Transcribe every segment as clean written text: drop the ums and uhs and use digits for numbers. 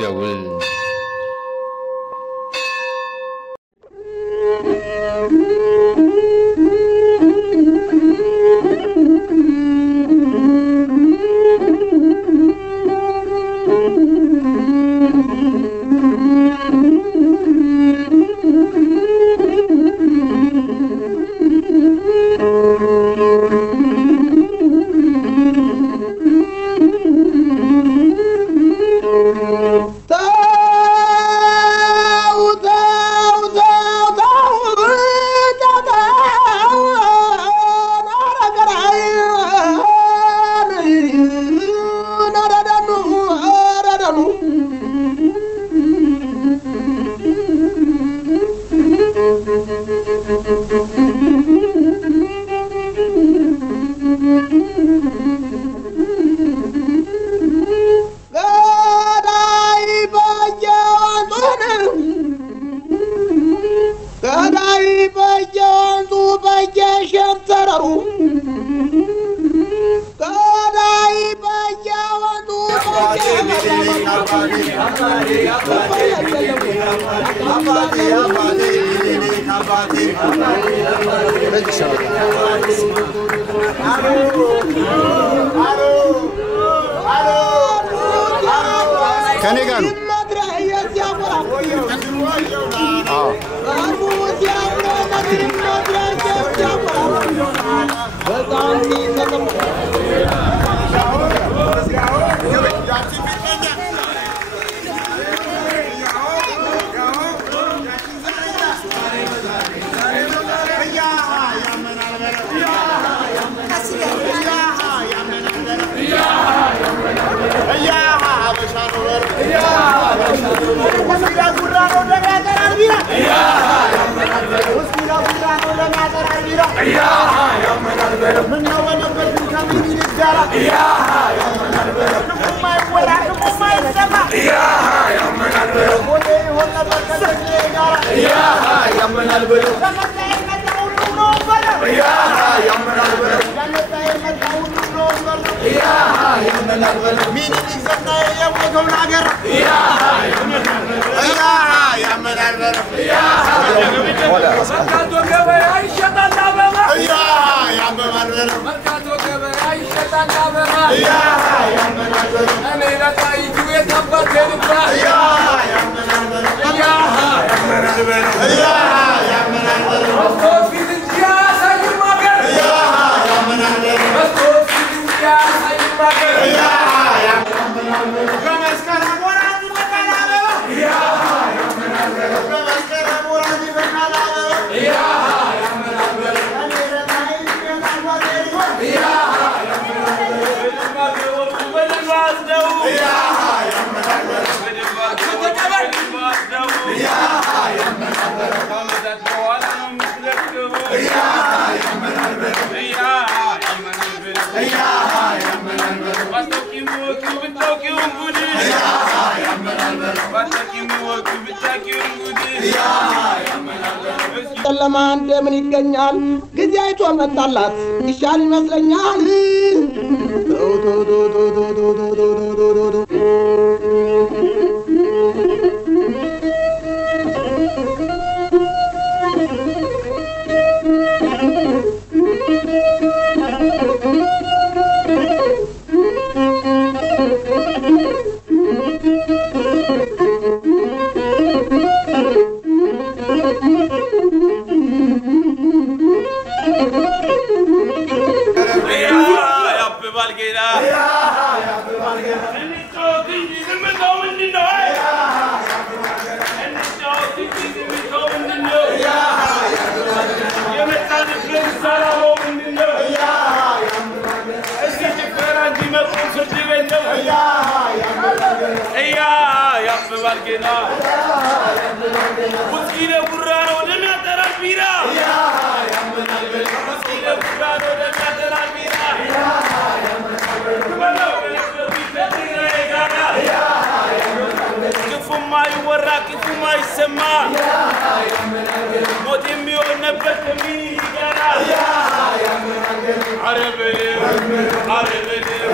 ደውል ለማን ደምን ይገኛል ግዚያይቶ መጣላት ይሻል ይመስለኛል عربي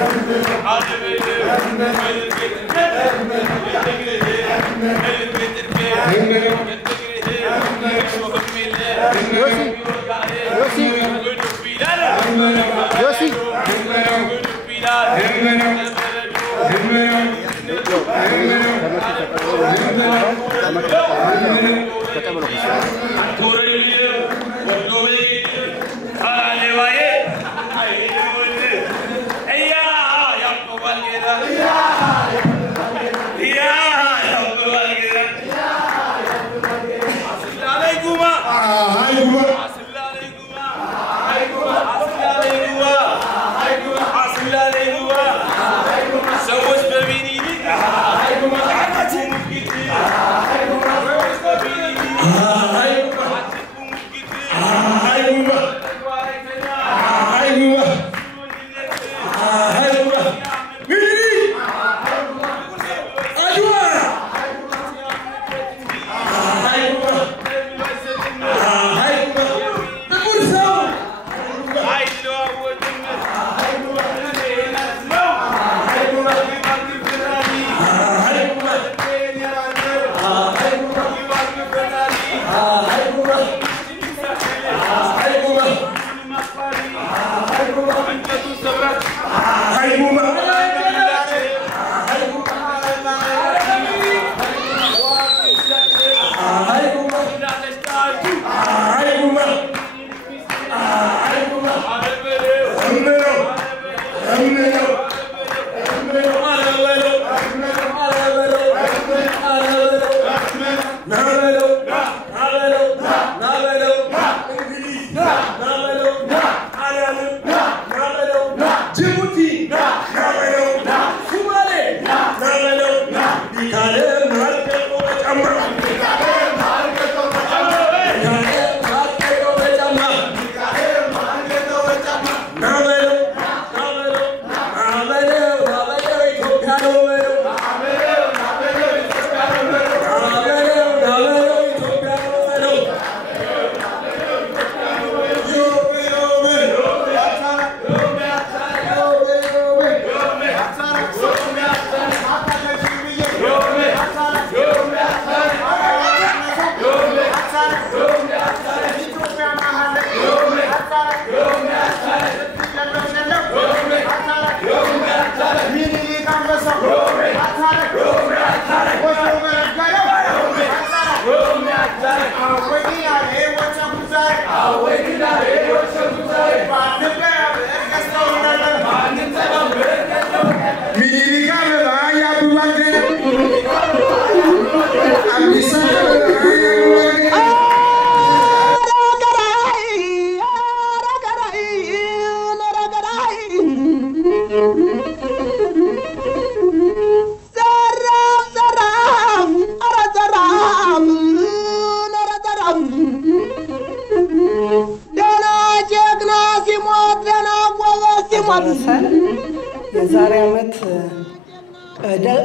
የዛሬ አመት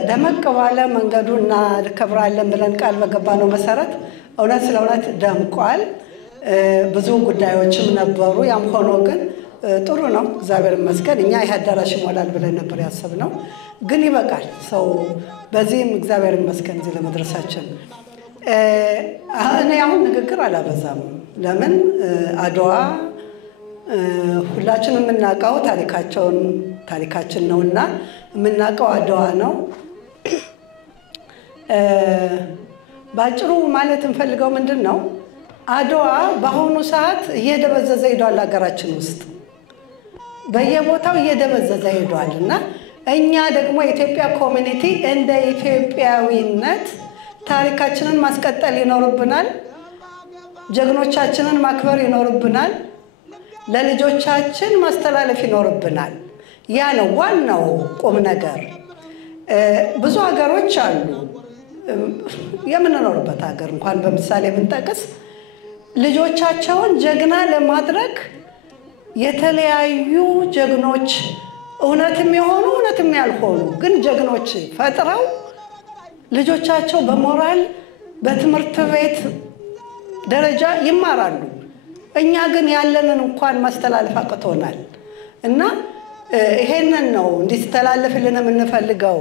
ደመቅ ባለ መንገዱና ከብራለን ብለን ቃል በገባነው መሰረት እውነት ስለእውነት ደምቋል። ብዙ ጉዳዮችም ነበሩ። ያም ሆኖ ግን ጥሩ ነው፣ እግዚአብሔር ይመስገን። እኛ ያዳራሽ ይሞላል ብለን ነበር ያሰብነው፣ ግን ይበቃል ሰው። በዚህም እግዚአብሔር ይመስገን እዚህ ለመድረሳችን። እኔ አሁን ንግግር አላበዛም። ለምን አድዋ ሁላችንም የምናውቀው ታሪካችን ነውና የምናውቀው አድዋ ነው። ባጭሩ ማለት እንፈልገው ምንድነው አድዋ በአሁኑ ሰዓት እየደበዘዘ ሄዷል። ሀገራችን ውስጥ በየቦታው እየደበዘዘ ሄዷልና እኛ ደግሞ የኢትዮጵያ ኮሚኒቲ እንደ ኢትዮጵያዊነት ታሪካችንን ማስቀጠል ይኖርብናል። ጀግኖቻችንን ማክበር ይኖርብናል። ለልጆቻችን ማስተላለፍ ይኖርብናል። ያ ነው ዋናው ቁም ነገር። ብዙ ሀገሮች አሉ የምንኖርበት ሀገር እንኳን በምሳሌ ብንጠቅስ ልጆቻቸውን ጀግና ለማድረግ የተለያዩ ጀግኖች እውነትም የሆኑ እውነትም ያልሆኑ ግን ጀግኖች ፈጥረው ልጆቻቸው በሞራል በትምህርት ቤት ደረጃ ይማራሉ። እኛ ግን ያለንን እንኳን ማስተላለፍ አቅቶናል እና ይሄንን ነው እንዲስተላለፍልን የምንፈልገው።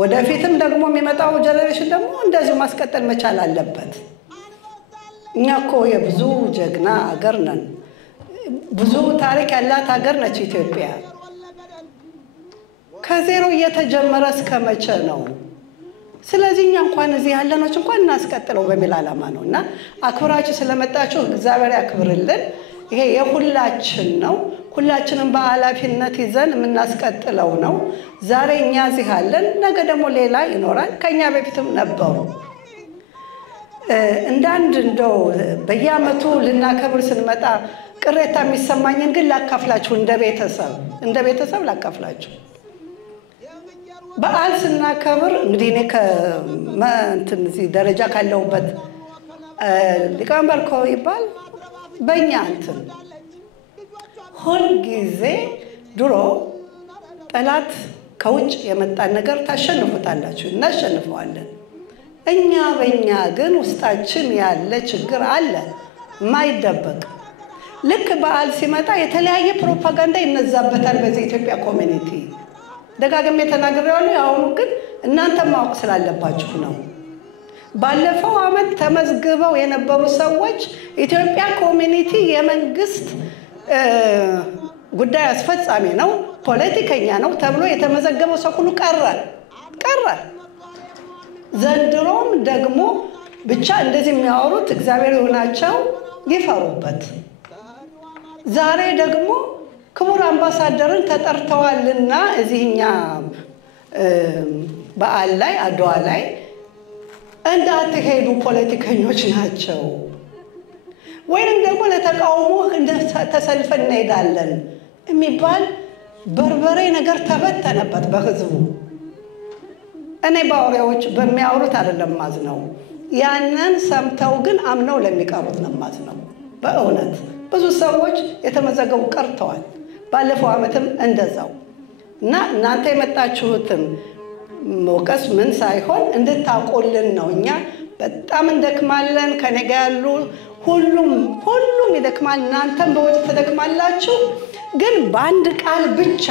ወደፊትም ደግሞ የሚመጣው ጀነሬሽን ደግሞ እንደዚህ ማስቀጠል መቻል አለበት። እኛ እኮ የብዙ ጀግና አገር ነን። ብዙ ታሪክ ያላት ሀገር ነች ኢትዮጵያ። ከዜሮ እየተጀመረ እስከ መቼ ነው? ስለዚህ እኛ እንኳን እዚህ ያለኖች እንኳን እናስቀጥለው በሚል ዓላማ ነውና አክብራችሁ ስለመጣችሁ እግዚአብሔር ያክብርልን። ይሄ የሁላችን ነው። ሁላችንም በኃላፊነት ይዘን የምናስቀጥለው ነው። ዛሬ እኛ እዚህ አለን፣ ነገ ደግሞ ሌላ ይኖራል። ከኛ በፊትም ነበሩ። እንዳንድ እንደው በየዓመቱ ልናከብር ስንመጣ ቅሬታ የሚሰማኝን ግን ላካፍላችሁ። እንደ ቤተሰብ ላካፍላችሁ። በዓል ስናከብር እንግዲህ እኔ እዚህ ደረጃ ካለሁበት ሊቀመንበር እኮ ይባል በእኛ ሁል ጊዜ ድሮ ጠላት ከውጭ የመጣን ነገር ታሸንፉታላችሁ፣ እናሸንፈዋለን። በእኛ ግን ውስጣችን ያለ ችግር አለ ማይደበቅ። ልክ በዓል ሲመጣ የተለያየ ፕሮፓጋንዳ ይነዛበታል በዚህ ኢትዮጵያ ኮሚኒቲ። ደጋግሜ ተናግሬዋለሁ። አሁን ግን እናንተ ማወቅ ስላለባችሁ ነው። ባለፈው ዓመት ተመዝግበው የነበሩ ሰዎች ኢትዮጵያ ኮሚኒቲ የመንግስት ጉዳይ አስፈጻሚ ነው፣ ፖለቲከኛ ነው ተብሎ የተመዘገበው ሰው ሁሉ ቀረ። ዘንድሮም ደግሞ ብቻ እንደዚህ የሚያወሩት እግዚአብሔር ይሁናቸው ይፈሩበት። ዛሬ ደግሞ ክቡር አምባሳደርን ተጠርተዋልና እዚህኛ በዓል ላይ አድዋ ላይ እንዳትሄዱ ፖለቲከኞች ናቸው ወይንም ደግሞ ለተቃውሞ ተሰልፈን እንሄዳለን የሚባል በርበሬ ነገር ተበተነበት በህዝቡ። እኔ ባወሬዎች በሚያወሩት አይደለም ማዝነው፣ ያንን ሰምተው ግን አምነው ለሚቀሩት ነው ማዝነው። በእውነት ብዙ ሰዎች የተመዘገቡ ቀርተዋል። ባለፈው ዓመትም እንደዛው እና እናንተ የመጣችሁትም ሞቀስ ምን ሳይሆን እንድታቆልን ነው። እኛ በጣም እንደክማለን። ከኔ ጋር ያሉ ሁሉም ይደክማል። እናንተም በወጭ ተደክማላችሁ። ግን በአንድ ቃል ብቻ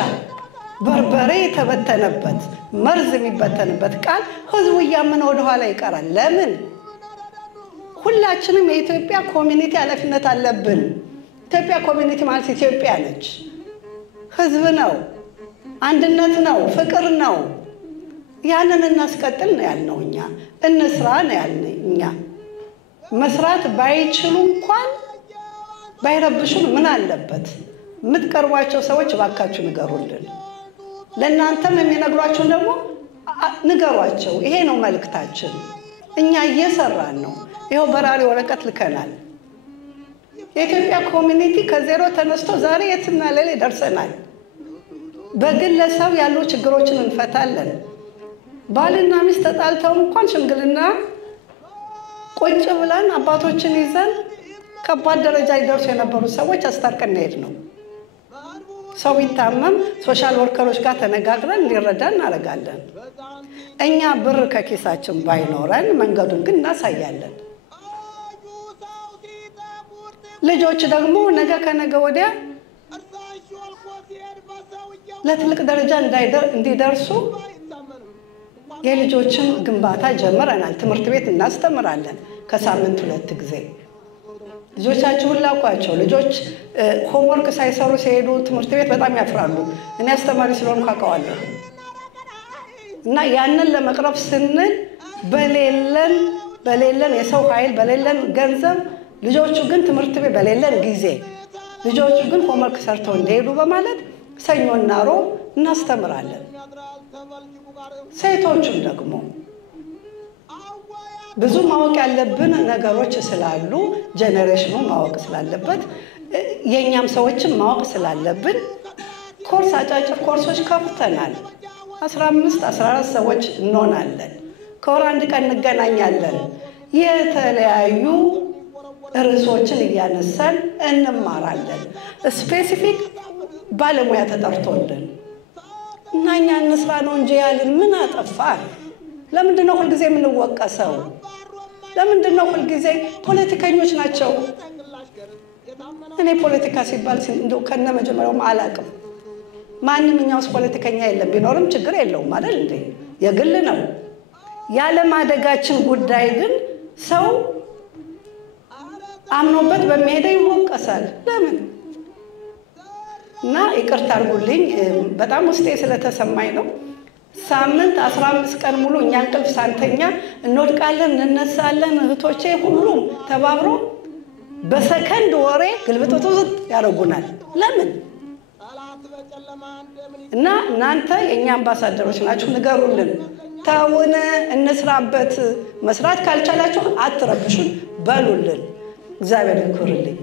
በርበሬ የተበተነበት መርዝ የሚበተንበት ቃል ህዝቡ እያመነ ወደ ኋላ ይቀራል። ለምን? ሁላችንም የኢትዮጵያ ኮሚኒቲ ኃላፊነት አለብን። ኢትዮጵያ ኮሚኒቲ ማለት ኢትዮጵያ ነች። ህዝብ ነው፣ አንድነት ነው፣ ፍቅር ነው። ያንን እናስቀጥል ነው ያልነው። እኛ እንስራ ነው ያልነው። እኛ መስራት ባይችሉ እንኳን ባይረብሹን ምን አለበት? የምትቀርቧቸው ሰዎች ባካችሁ ንገሩልን። ለእናንተም የሚነግሯችሁን ደግሞ ንገሯቸው። ይሄ ነው መልእክታችን። እኛ እየሰራን ነው። ይኸው በራሪ ወረቀት ልከናል። የኢትዮጵያ ኮሚኒቲ ከዜሮ ተነስቶ ዛሬ የትና ለሌ ደርሰናል። በግለሰብ ያሉ ችግሮችን እንፈታለን። ባልና ሚስት ተጣልተው እንኳን ሽምግልና ቁጭ ብለን አባቶችን ይዘን ከባድ ደረጃ ይደርሱ የነበሩ ሰዎች አስታርቀን እንሄድ ነው። ሰው ቢታመም ሶሻል ወርከሮች ጋር ተነጋግረን እንዲረዳ እናደርጋለን። እኛ ብር ከኪሳችን ባይኖረን መንገዱን ግን እናሳያለን። ልጆች ደግሞ ነገ ከነገ ወዲያ ለትልቅ ደረጃ እንዲደርሱ የልጆችን ግንባታ ጀምረናል። ትምህርት ቤት እናስተምራለን ከሳምንት 2 ጊዜ። ልጆቻችሁን ላኳቸው። ልጆች ሆምወርክ ሳይሰሩ ሲሄዱ ትምህርት ቤት በጣም ያፍራሉ። እኔ አስተማሪ ስለሆንኩ አውቀዋለሁ። እና ያንን ለመቅረፍ ስንል በሌለን የሰው ኃይል በሌለን ገንዘብ ልጆቹ ግን ትምህርት ቤት በሌለን ጊዜ ልጆቹ ግን ሆምወርክ ሰርተው እንዲሄዱ በማለት ሰኞና ሮብ እናስተምራለን። ሴቶቹም ደግሞ ብዙ ማወቅ ያለብን ነገሮች ስላሉ ጄኔሬሽኑ ማወቅ ስላለበት የኛም ሰዎችም ማወቅ ስላለብን ኮርስ አጫጭር ኮርሶች ከፍተናል። 15-14 ሰዎች እንሆናለን። ከወር 1 ቀን እንገናኛለን። የተለያዩ ርዕሶችን እያነሳን እንማራለን። ስፔሲፊክ ባለሙያ ተጠርቶልን እና እኛ እንስራ ነው እንጂ ያልን ምን አጠፋን? ለምንድን ነው ሁልጊዜ የምንወቀሰው? ለምንድን ነው ሁልጊዜ ፖለቲከኞች ናቸው እኔ ፖለቲካ ሲባል እንደው ከነ መጀመሪያው አላቅም ማንኛውስ ፖለቲከኛ የለም ቢኖርም ችግር የለውም አይደል እንዴ የግል ነው ያለ ማደጋችን ጉዳይ ግን ሰው አምኖበት በሚሄደው ይወቀሳል ለምን እና ይቅርታ አድርጉልኝ በጣም ውስጤ ስለተሰማኝ ነው ሳምንት 15 ቀን ሙሉ እኛ እንቅልፍ ሳንተኛ እንወድቃለን እንነሳለን እህቶቼ ሁሉም ተባብሮ በሰከንድ ወሬ ግልብጥጡ ያረጉናል ለምን እና እናንተ የኛ አምባሳደሮች ናችሁ ንገሩልን ታውነ እንስራበት መስራት ካልቻላችሁ አትረብሹን በሉልን እግዚአብሔር ይኩርልኝ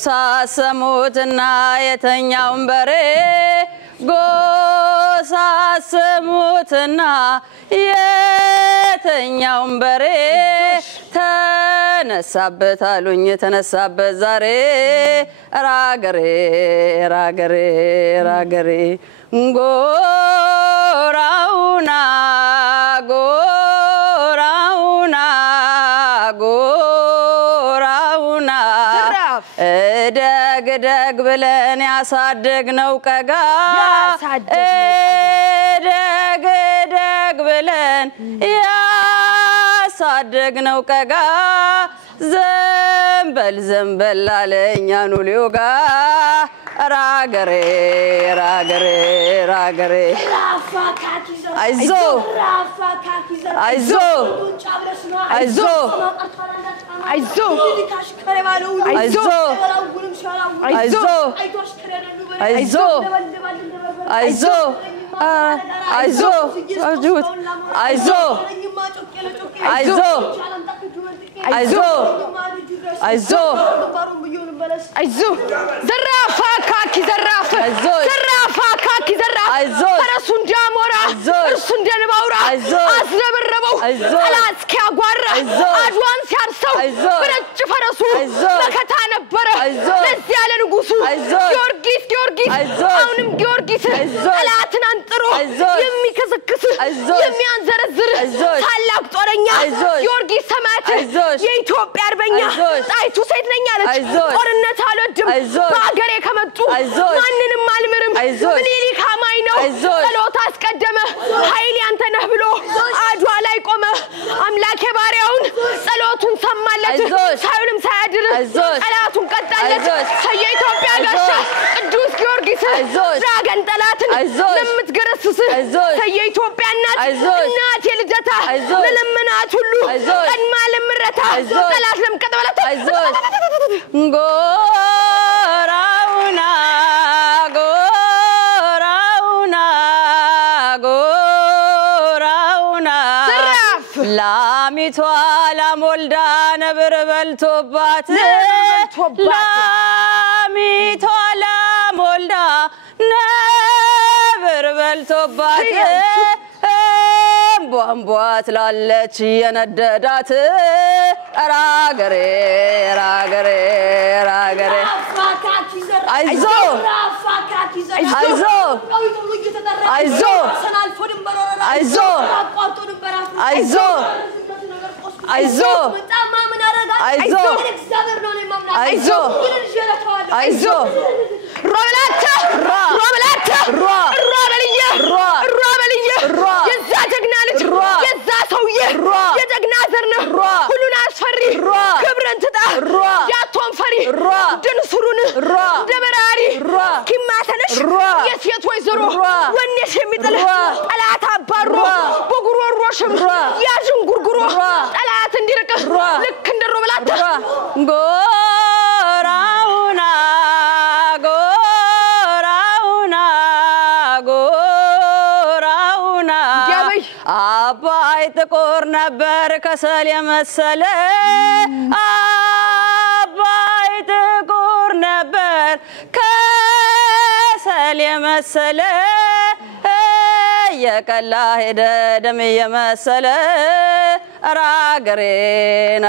ሳሰሙትና የተኛውን በሬ ጎሳሰሙትና የተኛውን በሬ ተነሳበት አሉኝ ተነሳበት ዛሬ ራገሬ ራገሬ ራገሬ ጎራውና ጎራውና ጎራውና ደግ ብለን ያሳደግነው ቀጋ ደግ ብለን ያሳደግነው ቀጋ ዘንበል አለኛኑ ሊውጋ ራገሬ ራገሬ ራገሬ አይዞ አይዞ አይዞ አይዞ አይዞ አይዞ አይዞ አይዞ አይዞ አይዞ አይዞ አይዞ አይዞ አይዞ ዘራፋ ካኪ ዘራፋ ዘራፋ ካኪ ዘራፋ ፈረሱ እንዲያሞራ እርሱ እንደንባውራ አስደብረበው ጠላት ሲያጓራ አድዋን ሲያርሰው በነጭ ፈረሱ መከታ ነበረ ለዚህ ያለ ንጉሱ ጊዮርጊስ ጊዮርጊስ አሁንም ጊዮርጊስ ጠላትን አንጥሮ የሚከሰክስ የሚያንዘረዝር ታላቅ ጦረኛ ጊዮርጊስ ሰማዕት የኢትዮጵያ አርበኛ ጣይቱ ሴት ነኝ አለች ጦርነት አልወድም በአገሬ ከመጡ ማንንም አልምርም ምኒልክ አማኝ ነው ጸሎት አስቀደመ ኃይል ያንተ ነህ ብሎ አድዋ ላይ ቆመ አምላኬ ባሪያውን ጸሎቱን ሰማለት ሳይውልም ሳያድር ጠላቱን ቀጣለት የኢትዮጵያ ጋሻ ቅዱስ ጊዮርጊስ ዳገን ጠላትን ለምትገረስስ የኢትዮጵያ እናት እናት የልደታ ለለምናት ሁሉ ቀድማ ለምረታ ጠላት ለምቀጠበላት ጎራውና ጎራውና ጎራውና ላሚቷ ላሞልዳ ነብር በልቶባት ላሚቷ ላሞልዳ ነብር በልቶባት ቧንቧት ላለች የነደዳት ራገሬ ራገሬ ራገሬ አይዞ አይዞ አይዞ አይዞ አይዞ አይዞ አይዞ አይዞ አይዞ ሮብላታ ሮብላታ ሮበልየ ሮበልየ የዛ ጀግና ልጅ የዛ ሰውዬ የጀግና ዘር ነው ሁሉን አስፈሪ ክብርን ትጣ ያቶን ፈሪ ድንሱሩን ደበራሪ ኪማተነሽ የሴት ወይዘሮ ወኔሽ የሚጥል ጠላት አባሮ በጉሮሮሽም ያዥን ጉርጉሮ ጠላት እንዲርቅ ልክ እንደ ሮብላታ አባይ ጥቁር ነበር ከሰል የመሰለ አባይ ጥቁር ነበር ከሰል የመሰለ የቀላ ሄደ ደም የመሰለ አራገሬን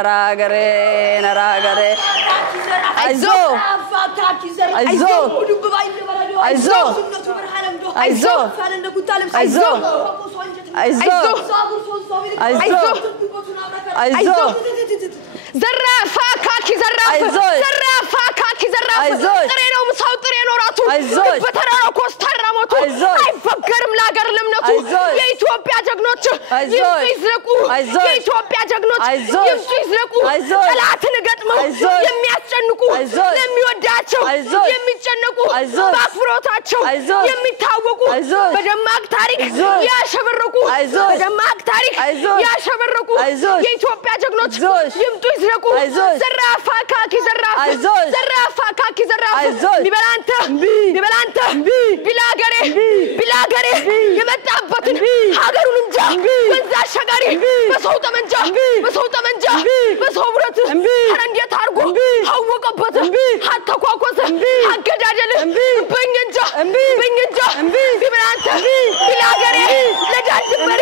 አይዞ አይዞ አይዞ አይዞ አይዞ አይዞ አይዞ ዘራፋ ካኪ ዘራፍ ዘራፋ ካኪ ዘራፍ ጥሬ ነው ምሳው ጥሬ ነው ራቱ በተራራው ኮስታራ ሞቱ አይፈገርም ለሀገር ለምነቱ የኢትዮጵያ ጀግኖች ይዝለቁ የኢትዮጵያ ጀግኖች ይዝለቁ ጠላትን ገጥመው የሚያስጨንቁ ለሚወዳቸው የሚጨነቁ በአክብሮታቸው የሚታወቁ በደማቅ ታሪክ ያሸበረቁ በደማቅ ታሪክ ያሸበረቁ የኢትዮጵያ ጀግኖች ይምጡ ይዝለቁ ዘራፋ ካኪ ዘራፍ ዘራፋ ካኪ ዘራፍ ቢበላንተ ቢላገሬ የመጣበትን ሀገሩን እንጃ ወንዝ አሻጋሪ በሰው ጠመንጃ በሰው ብረት ኧረ እንዴት አድርጎ አወቀበት አተኳኮሰ አገዳደል በእንጃ ቢበላንተ ቢላገሬ ለዳድ ድንበሬ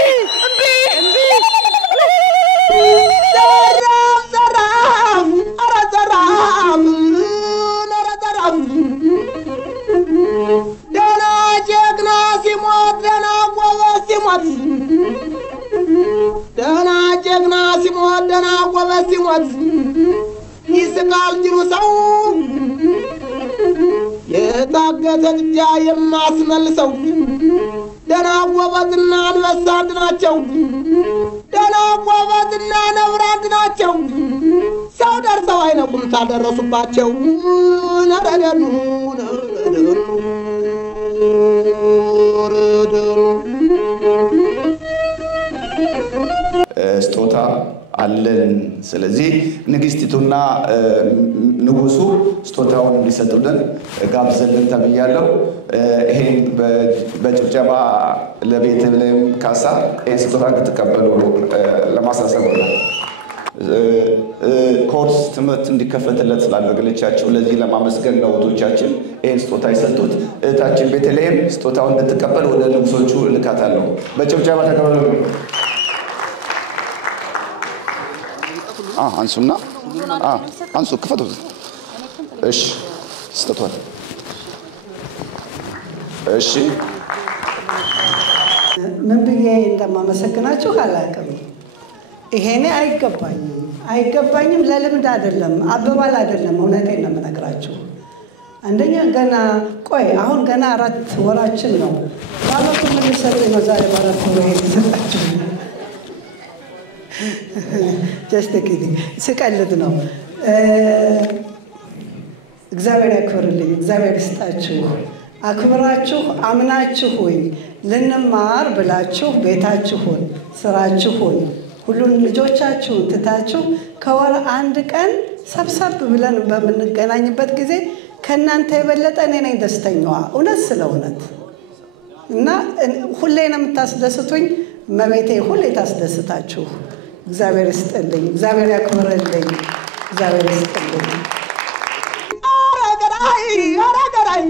ደና ጀግና ሲሞት ደና ጎበዝ ሲሞት ይስቃል ጅሩ ሰው የታገተ ጥጃ የማስመልሰው ደና ጎበዝና አንበሳ አንድ ናቸው ደና ጎበዝና ነብር አንድ ናቸው ሰው ደርሰው አይነቁም ታደረሱባቸው ነረደኑ ስጦታ አለን ስለዚህ ንግስቲቱና ንጉሱ ስጦታውን እንዲሰጡልን ጋብዘልን ተብያለሁ ይሄን በጭብጨባ ለቤተልሔም ካሳ ይሄን ስጦታ እንድትቀበሉ ለማሳሰብ ነው ኮርስ ትምህርት እንዲከፈትለት ስላደረገቻቸው ለዚህ ለማመስገን ነው ወቶቻችን ይሄን ስጦታ ይሰጡት እታችን ቤተልሔም ስጦታውን እንድትቀበል ወደ ንጉሶቹ ልካታለሁ በጭብጨባ ተቀበሉ አንሱና አንሱ ክፈቱት እሺ ስጦታው እሺ ምን ብዬ እንደማመሰግናችሁ አላውቅም ይሄኔ አይገባኝም ለልምድ አይደለም አበባል አይደለም እውነቴን ነው የምነግራችሁ አንደኛ ገና ቆይ አሁን ገና 4 ወራችን ነው ባለፈው ምን ይሰጠኝ ነው ዛሬ ባለፈው ነው ይሰጣችሁ just kidding ስቀልድ ነው እግዚአብሔር ያክብርልኝ እግዚአብሔር ይስጣችሁ አክብራችሁ አምናችሁ ሆይ ለነማር ብላችሁ ቤታችሁን ስራችሁን ሁሉን ልጆቻችሁን ትታችሁ ከወር አንድ ቀን ሰብሰብ ብለን በመንገናኝበት ጊዜ ከናንተ የበለጠ እኔ ነኝ ደስተኛዋ እውነት ስለእውነት እና ሁሌ ነው የምታስደስቱኝ መቤቴ ሁሌ ታስደስታችሁ እግዚአብሔር ይስጥልኝ እግዚአብሔር ያክብርልኝ እግዚአብሔር ይስጥልኝ አረገራይ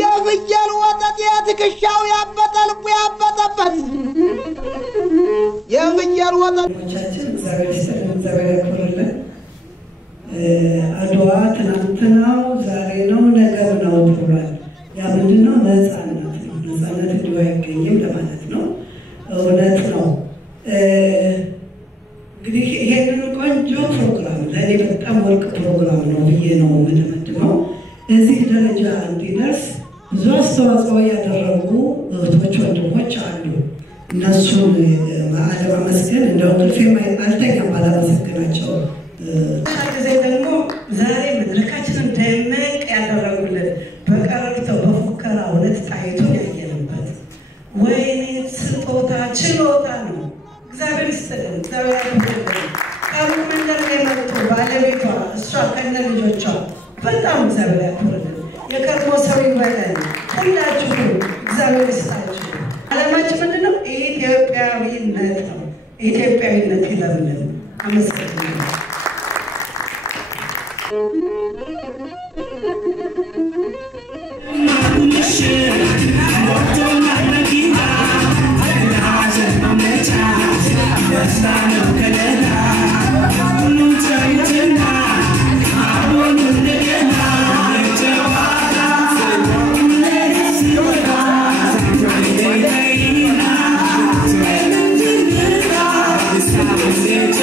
የፍየል ወተት የትከሻው ያበጠ ልቡ ያበጠበት የፍየል ወተት እግዚአብሔር ይስጥልኝ እግዚአብሔር ያክብርልኝ አድዋ ትናንትናው ዛሬ ነው ነገም ነው ተብሏል ያ ምንድነው ነፃነት እንዲሁ አይገኝም ለማለት ነው እውነት ነው እንግዲህ ይሄንን ቆንጆ ፕሮግራም ለኔ በጣም ወርቅ ፕሮግራም ነው ብዬ ነው የምደምደው እዚህ ደረጃ እንዲደርስ ብዙ አስተዋጽኦ ያደረጉ እህቶች ወንድሞች አሉ እነሱን ማመስገን እንደው ክፍል አልተኛም ባላመሰግናቸው ጊዜ ደግሞ ዛሬ መድረካችንን ደመቅ ያደረጉልን በቀረርተው በፉከራ እውነት ታይቶን ያየንበት ወይኔ ስጦታ ችሎታ ነው እግዚአብሔር ይስጥልን እግዚአብሔር ያክብርልን ካሉ መንደር የመጡ ባለቤቷ እሷ ከነ ልጆቿ በጣም እግዚአብሔር ያክብርልን የቀድሞ ሰው ይበለን ሁላችሁም እግዚአብሔር ይስጣችሁ ዓላማችን ምንድነው? ኢትዮጵያዊነት ነው። ኢትዮጵያዊነት ይለምልን። አመሰግናለሁ። It's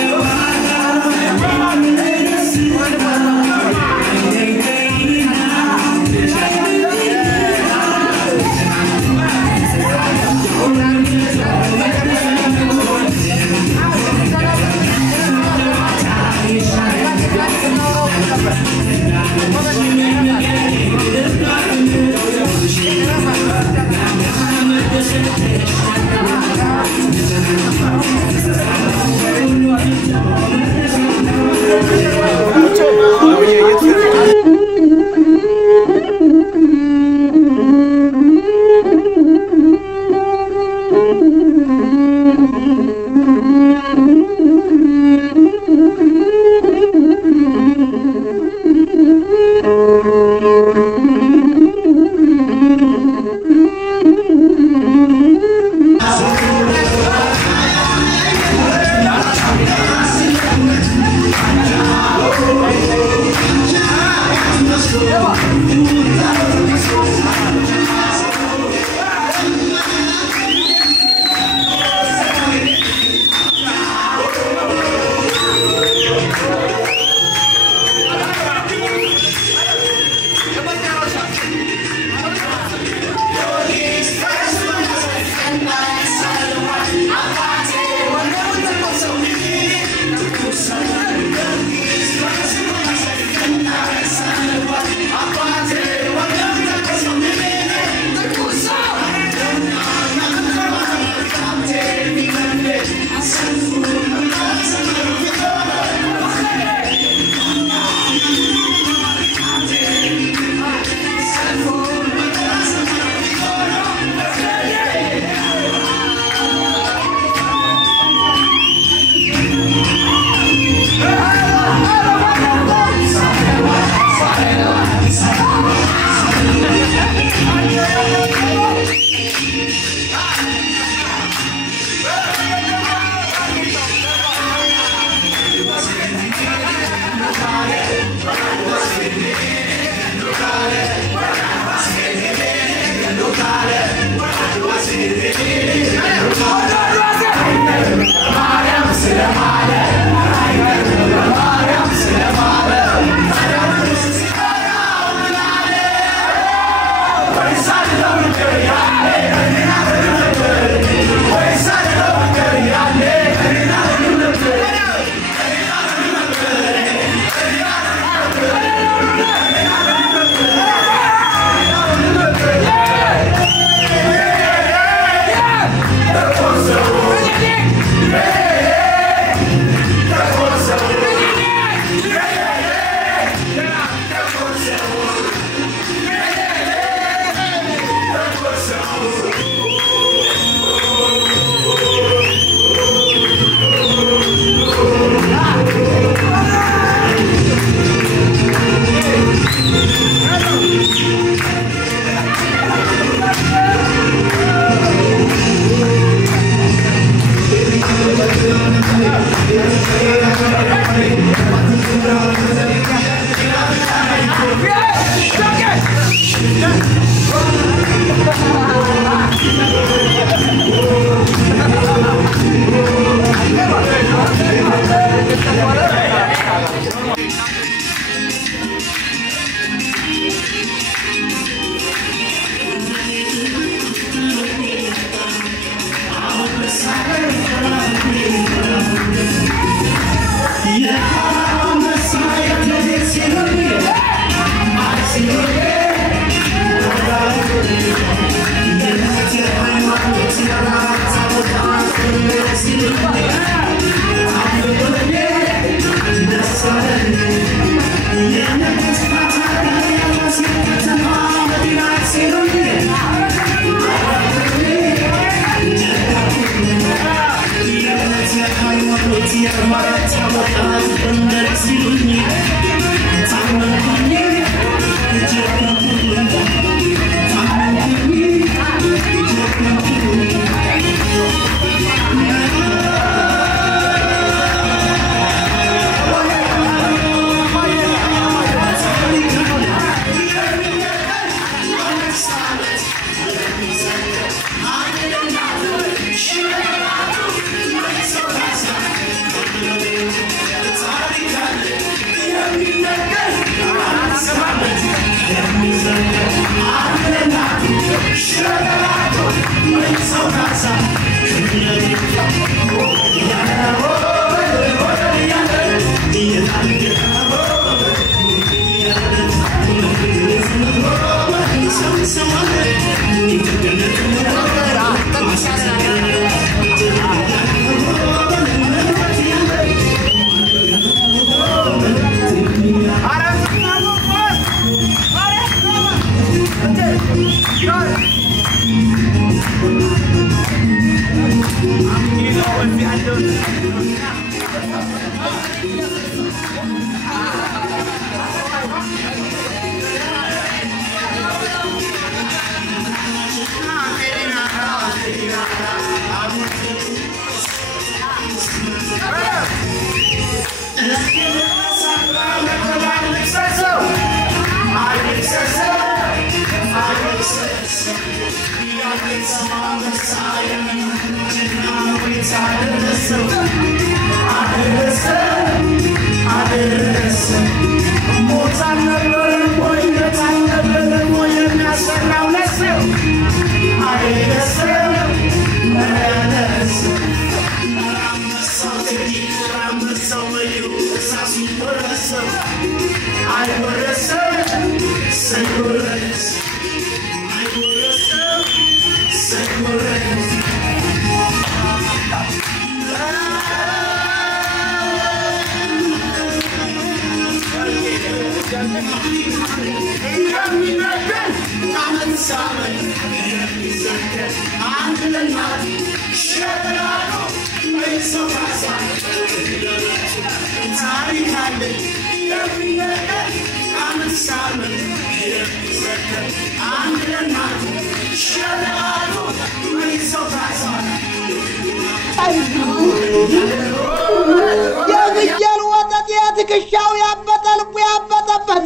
የግጀል ወተት የትከሻው ያበጠ ልቡ ያበጠበት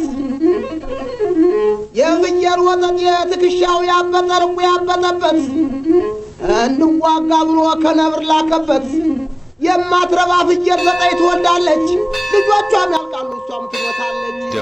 የግጀል ወተት የትከሻው ያበጠ ልቡ ያበጠበት እንዋጋ ብሎ ከነብር ላከበት የማትረባ ፍየል ዘጠኝ ትወልዳለች ልጆቿም ያልቃሉ እሷም ትሞታለች።